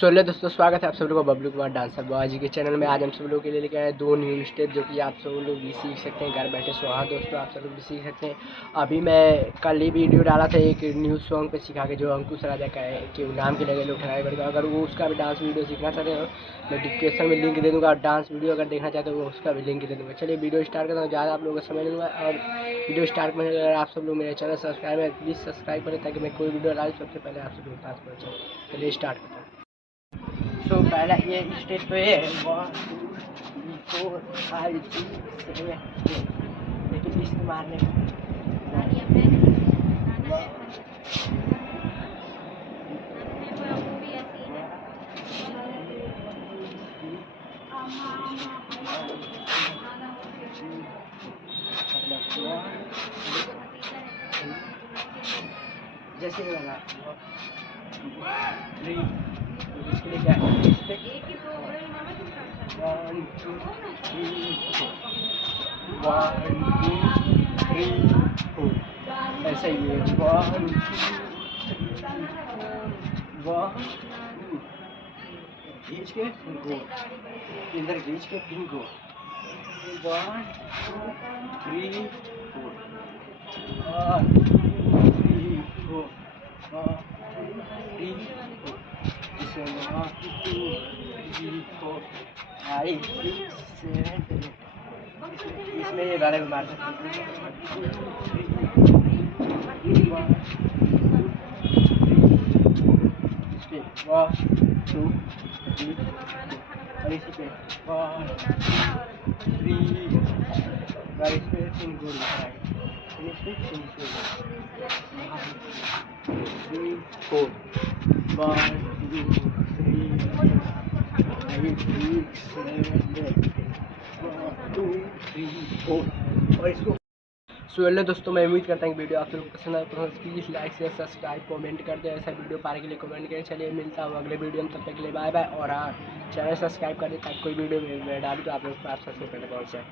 सोलह दोस्तों, स्वागत है आप सब लोगों को बबलू कुमार डांसर बॉय के चैनल में। आज हम सब लोगों के लिए लेके आए दो न्यू स्टेप जो कि आप सब लोग भी सीख सकते हैं घर बैठे। सो हाँ दोस्तों, आप सब लोग भी सीख सकते हैं। अभी मैं कल ही वीडियो डाला था एक न्यू सॉन्ग पे सिखा के, जो अंकुश राजा का है कि नाम के लगे लोग ठहराए करके। अगर वो उसका भी डांस वीडियो सीखना चाहते हो मैं डिस्क्रिप्शन में लिंक दे दूँगा, और डांस वीडियो अगर देखना चाहते हो उसका भी लिंक दे दूँगा। चलिए वीडियो स्टार्ट करता हूँ, ज़्यादा आप लोगों को समय लूँगा। और वीडियो स्टार्ट करने अगर आप सब लोग मेरे चैनल सब्सक्राइब है प्लीज़ सब्सक्राइब करें, ताकि मैं कोई वीडियो डालूँ सबसे पहले आप सब लोग पास पहुँच जाए। चलिए स्टार्ट करता हूँ। सो पहला ये स्टेज पे है 1 2 3 4 5 6 7 8। लेकिन इसको मारने का जैसे ही लगा 3 इसके लिए क्या है 1 2 3 4 1 2 3 4 ऐसे ही है 1 2 1 खींच के गो, इधर खींच के फिर गो 1 2 3 4 1 2 3 4 1 2 3 4 इसे 1 2 3 4 5 6 7 8। इसमें ये गाने भी मार सकते और इसी पे 1 3 और इस पे 3 गोल लगाए, इस पे 3 4 1 2 3 5 6 7 8 1 2 3 4 और इसको। सो हेलो दोस्तों, मैं उम्मीद करता हूँ कि वीडियो आप लोगों को पसंद आए। तो please like share subscribe comment कर दे, ऐसा वीडियो पाने के लिए कमेंट करें। चलिए मिलता हूँ अगले वीडियो में, तब तक के लिए बाय बाय। और हाँ, चैनल सब्सक्राइब कर दे ताकि कोई वीडियो मैं डालूँ तो आप लोग के पास सबसे पहले पहुँच जाए।